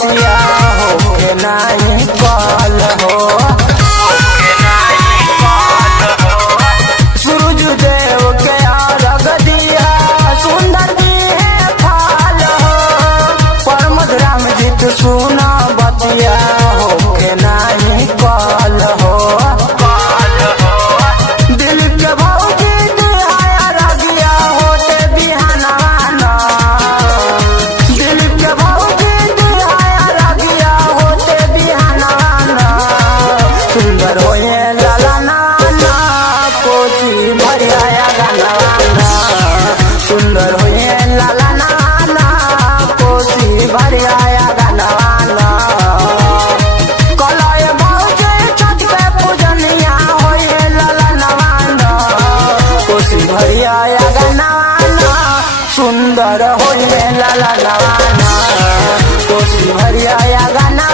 बतिया हो के नहीं कल हो। सूरज देव के अर्घ दिया सुंदर दी है फाल हो। प्रमोद राम जीत सुना बतिया हो के नहीं कल हो। सुंदर होए लाला नाना कोसी भरिया गाना। सुंदर होए लाला नाना कोसी भरिया गाना। कलय मौजे छत पे पूजनिया होए लाला नवाना कोसी भरिया गाना। सुंदर होए लाला नवाना कोसी भरिया गाना।